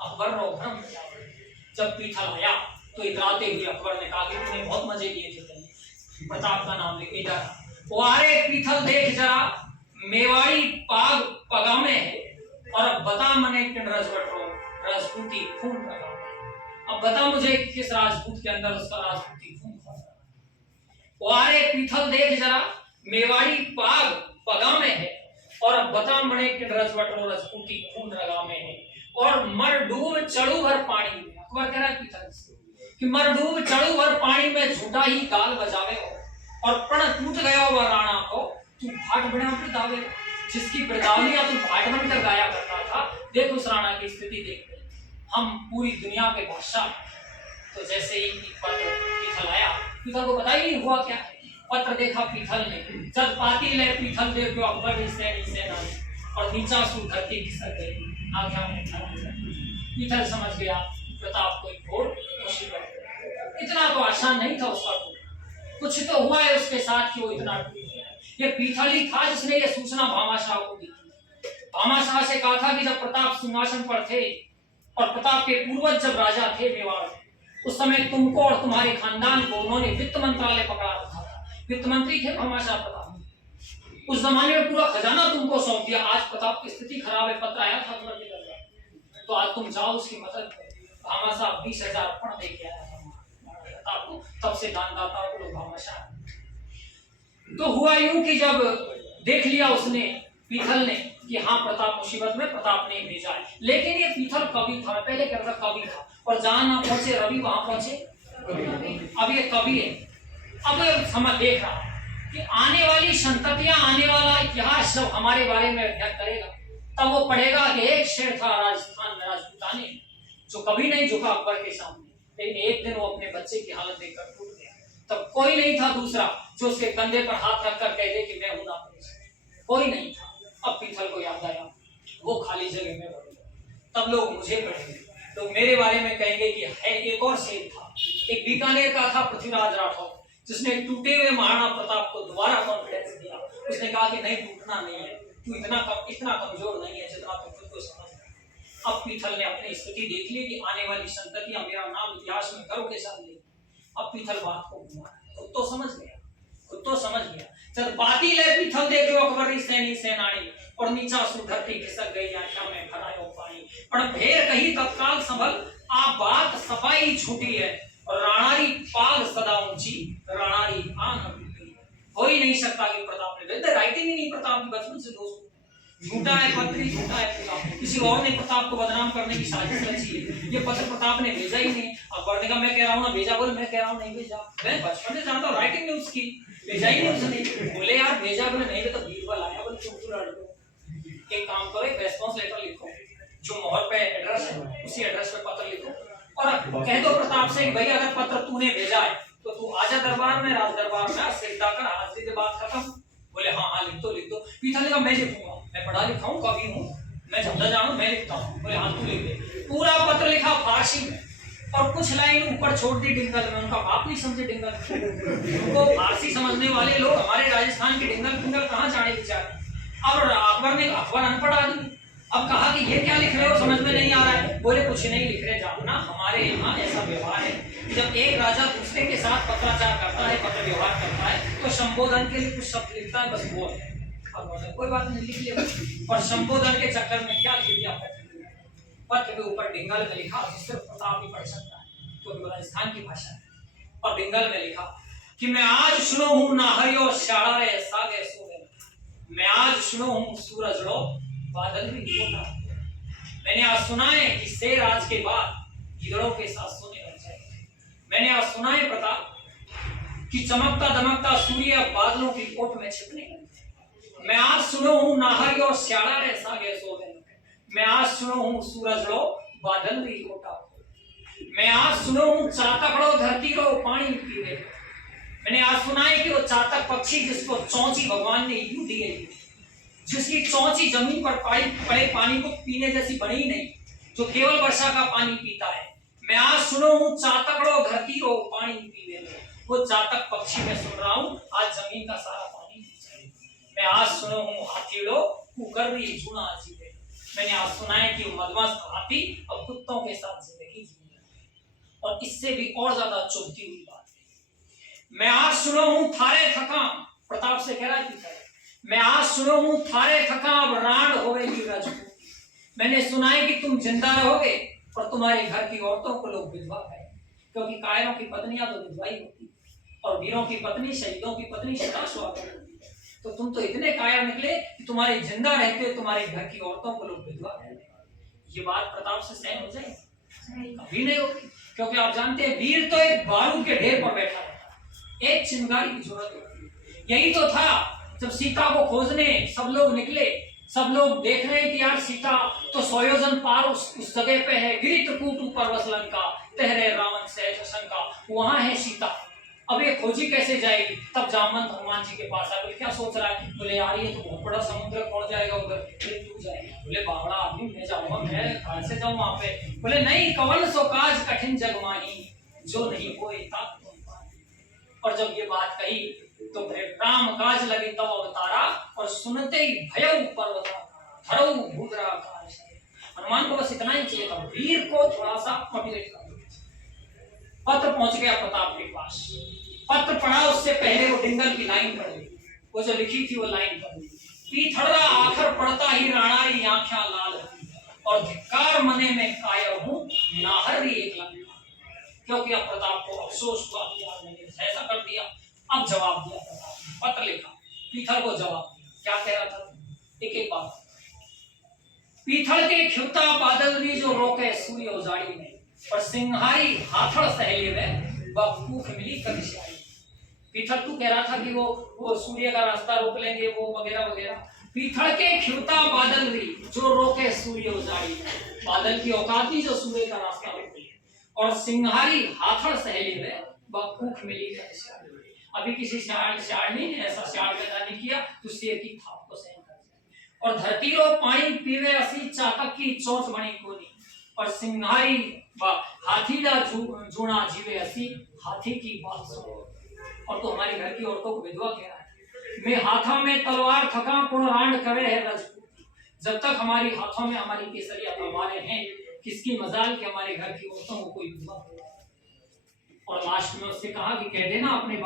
अकबर रो भ्रम में जावे। जब पीथल आया तो इतराते हुए अकबर ने कहा कि तुमने बहुत मजे लिए थे पहले, प्रताप का नाम लेके इधर वो अरे पीथल देख जरा, मेवाड़ी पाग पगामे है और अब बता मने किन रजवटो राजपूती खून पगामे। अब बता मुझे किस राजपूत के अंदर उसका राजपूती खून पगा। अरे पीथल देख जरा, मेवाड़ी पाग पगामे है और अब बता मने किन रजवटो राजपूती खून रगामे है और मर डूब चढ़ू भर पानी में। अकबर कह रहा है पीथल से कि मर डूब चढ़ू भर पानी में झूठा ही गाल बजावे हो और पण टूट गया वह राणा को तू भाट बना पर दावे। जिसकी ब्रदावलियां तू भाट बनकर गाया करता था, देख उस राणा की स्थिति देख। हम पूरी दुनिया के बादशाह। तो जैसे ही पत्र पीथल आया, पीथल को पता ही नहीं हुआ क्या है। पत्र देखा पीथल ने, जब पाती ले पीथल देख के अकबर सेना और नीचा सु धरती खिसक गई। आंखों में पीथल समझ गया प्रताप को घोर मुसीबत। इतना तो आसान नहीं था उसका, कुछ तो हुआ है उसके साथ कि वो इतना टूट गया। ये पीथल ही था जिसने ये सूचना भामाशाह को दी थी। भामाशाह से कहा था कि जब प्रताप सिंहासन पर थे और प्रताप के पूर्वज जब राजा थे मेवाड़, उस समय तुमको और तुम्हारे खानदान को उन्होंने वित्त मंत्रालय पकड़ा रखा था। वित्त मंत्री थे भामाशाह प्रताप। उस जमाने में पूरा खजाना तुमको सौंप दिया। आज प्रताप की स्थिति खराब है, पत्र आया था अकबर के दरबार, तो आज तुम जाओ उसकी मदद करो। भामाशाह 20,000 पढ़ दे के आया प्रताप को। तब से दानदाताओं को लोग भामाशाह। तो हुआ यूं कि जब देख लिया उसने पीथल ने कि हाँ प्रताप मुसीबत में, प्रताप ने भेजा है। लेकिन ये पीथल कवि था, पहले कह रहा कवि था, और जहां ना पहुंचे रवि वहां पहुंचे। अब ये कवि है, अब समझ देख रहा कि आने वाली संततियां, आने वाला इतिहास जब हमारे बारे में अध्ययन करेगा, तब वो पढ़ेगा कि एक शेर था राजस्थान में, राजपूताने, जो कभी नहीं झुका अकबर के सामने। लेकिन एक दिन वो अपने बच्चे की हालत देखकर टूट गया। तब कोई नहीं था दूसरा जो उसके कंधे पर हाथ रखकर कह दे कि मैं हूं ना, कोई नहीं था। अब पीथल को याद आया, वो खाली जगह में बढ़ गया। तब लोग मुझे पढ़ेंगे, लोग मेरे बारे में कहेंगे कि है एक और शेर था, एक बीकानेर का था पृथ्वीराज राठौर, जिसने टूटे हुए महाराणा प्रताप को दोबारा कॉन्फिडेंस दिया। उसने कहा कि नहीं, टूटना नहीं है, तू इतना कमजोर नहीं है जितना तू खुद को समझ। अब पीथल ने अपनी स्थिति देख ली कि आने वाली संततियां मेरा नाम इतिहास में गर्व के साथ ले। अब पीथल बात को घुमा, खुद तो समझ गया, खुद तो समझ गया। जब बाती ले पीथल देखो अकबरी सैनी सेनानी और नीचा सु धरती खिसक गई। आशा में भरायो पानी पर भेर कही तत्काल संभल, आप बात सफाई छूटी है और राणारी पाग सदा ऊंची, राणारी आन टूटी। हो ही नहीं सकता कि प्रताप ने, राइटिंग ही नहीं प्रताप की बचपन से दोस्तों, झूठा है पत्र, झूठा है प्रताप। किसी और ने प्रताप को बदनाम करने की साजिश रची है। ये पत्र प्रताप ने भेजा ही नहीं। अकबर ने कहा मैं कह रहा हूँ ना भेजा, बोले मैं कह रहा हूँ नहीं भेजा। मैं बचपन से जानता हूँ, राइटिंग नहीं उसकी, भेजा ही नहीं उसने। बोले यार भेजा, बोले नहीं, तो बीरबल आया, बोले चुप चुप लड़को। एक काम करो, एक रेस्पॉन्स लेटर लिखो, जो मोहर पे एड्रेस है उसी एड्रेस पे पत्र लिखो और कह दो प्रताप से भाई अगर पत्र तूने भेजा है तो तू आजा दरबार में, राज दरबार में सिद्धा कर, हाजिरी के बाद खत्म। बोले हाँ हाँ लिख दो लिख दो। पीथल ने कहा मैं लिखूंगा, मैं पढ़ा लिखा हूँ, कवि हूँ, मैं समझा जानू, मैं लिखता हूँ। बोले हाँ तू लिख दे। पूरा पत्र लिखा फारसी में और कुछ लाइन ऊपर छोड़ दी डिंगल में। उनका बाप नहीं समझे डिंगल, उनको फारसी समझने वाले लोग हमारे राजस्थान के डिंगल कहाँ जाने बेचारे। अब अकबर अनपढ़ आदमी, अब कहा कि ये क्या लिख रहे हो, समझ में नहीं आ रहा है। बोले कुछ नहीं लिख रहे, जानना हमारे यहाँ ऐसा व्यवहार है, जब एक राजा दूसरे के साथ पत्राचार करता है, पत्र व्यवहार करता है, तो संबोधन के लिए कुछ शब्द लिखता है, बस वो है। अब कोई बात नहीं, लिख लिया। और संबोधन के चक्कर में क्या लिख दिया, पत्र के ऊपर डिंगल में लिखा, सिर्फ प्रताप ही पढ़ सकता है क्योंकि राजस्थान की भाषा है। और डिंगल में लिखा कि मैं आज सुनो हूँ नाहरियो शाड़ा रे सागे सोगे, मैं आज सुनो हूँ सूरज रो बादल भी होता। मैंने आज सुना है कि शेर आज के बाद गिदड़ों के साथ सोने लग जाए। मैंने आज सुना है प्रताप कि चमकता दमकता सूर्य बादलों की कोट में छिपने लगे। मैं आज सुनो हूँ नाहरियो शाड़ा रे सागे सोगे, मैं आज सुनो हूँ सूरज रो बादल भी होता। मैं आज सुनो हूँ चातक रो धरती रो पानी पीवे। मैंने आज सुना है कि वो चातक पक्षी जिसको चौंची भगवान ने यूं दी है, जिसकी चौंची जमीन पर पड़े पानी को पीने जैसी बनी ही नहीं, जो केवल वर्षा का पानी पीता है। मैं आज सुनो हूँ चातक रो धरती रो पानी पीवे, वो चातक पक्षी में सुन रहा हूँ आज जमीन का सारा पानी पी जाए। मैं आज सुनो हूँ हाथीड़ो कुकर भी जूना जीवे, मैंने आज सुना है कि वो मदमस्त हाथी और कुत्तों के साथ जिंदगी जी रहा है, और इससे भी और ज्यादा चुभती हुई बात है। मैं आज सुनो हूं थारे थका, प्रताप से कह रहा है कि मैं आज सुनो हूं थारे थका, अब रांड होवेगी राजपूती। मैंने सुना है कि तुम जिंदा रहोगे और तुम्हारे घर की औरतों को लोग विधवा कहेंगे, क्योंकि कायरों की पत्नियां तो विधवा ही होती और वीरों की पत्नी, शहीदों की पत्नी सदा सुहागन होती है। तो तुम तो इतने कायर निकले कि तुम्हारे जिंदा रहते तुम्हारे घर की औरतों को लोग विधवा कहेंगे। ये बात प्रताप से सहन हो जाएगी? कभी नहीं होगी, क्योंकि आप जानते हैं वीर तो एक बारूद के ढेर पर बैठा रहता है, एक चिंगारी की जरूरत होती है। यही तो था जब सीता को खोजने सब लोग निकले, सब लोग देख रहे हैं कि यार सीता तो 100 योजन पार उस जगह पे है, गिरी त्रिकूट ऊपर वस लंका, तहरे रावण सहज शंका, वहां है सीता। अब ये खोजी कैसे जाएगी? तब जामवंत हनुमान जी के पास आए, बोले क्या सोच रहा है? बोले यार ये तो बहुत बड़ा समुद्र पड़ जाएगा उधर, तू जाएगा? बोले बावड़ा आदमी, मैं जाऊंगा, मैं कहां से जाऊं वहां पे? बोले नहीं, कवन सो काज कठिन जग माही, जो नहीं होए तात तुम पाही। और जब ये बात कही तो फिर राम काज लगे तब अवतारा, और सुनते ही भयउ पर्वता धरऊ भूद्रा काज। हनुमान को बस इतना ही चाहिए था, वीर को थोड़ा सा मोटिवेट कर। पत्र पहुंच गया प्रताप के पास, पत्र पढ़ा उससे पहले वो डिंगल की लाइन पढ़ ली, वो जो लिखी थी वो लाइन पढ़ ली। पीथड़ा आखर पड़ता ही राणारी आंखें लाल, और धिक्कार मने में कायर हूं नाहरी एक लंका। क्योंकि अब प्रताप को अफसोस हुआ कि यार मैंने ऐसा कर दिया। अब जवाब दिया प्रताप ने, पत्र लिखा, पीथल को जवाब दिया। क्या कह रहा था? एक एक बात। पीथल के खिवता बादल भी जो रोके सूर्य उजाड़ी में, और सिंहारी हाथड़ सहेले में बकूख मिली कविशाई। पीथल तू कह रहा था कि वो सूर्य का रास्ता रोक लेंगे, वो वगैरह वगैरह। पीथल के खिवता बादल भी जो रोके सूर्य उजाड़ी में, बादल की औकाती जो सूर्य का रास्ता रोके, और सिंहारी हाथड़ सहेले में बकूख मिली कविशाई। अभी किसी शायरनी ने ऐसा शायर पैदा नहीं किया तो शेर की थाप को सहन कर जाए। और धरती रो पानी पीवे असी चातक की चोंच बनी कोनी, और सिंहारी हाथी दा जूना जीवे असी हाथी की बात सुनो। और तो हमारी घर की औरतों को विधवा कह रहा है। मैं हाथों में तलवार थका पुण रांड करे है राजपूती। जब तक हमारी हाथों में हमारी केसरिया तलवारें हैं, किसकी मजाल कि हमारे घर की औरतों को कोई विधवा। और लास्ट में उससे कहा कि कह देना अपने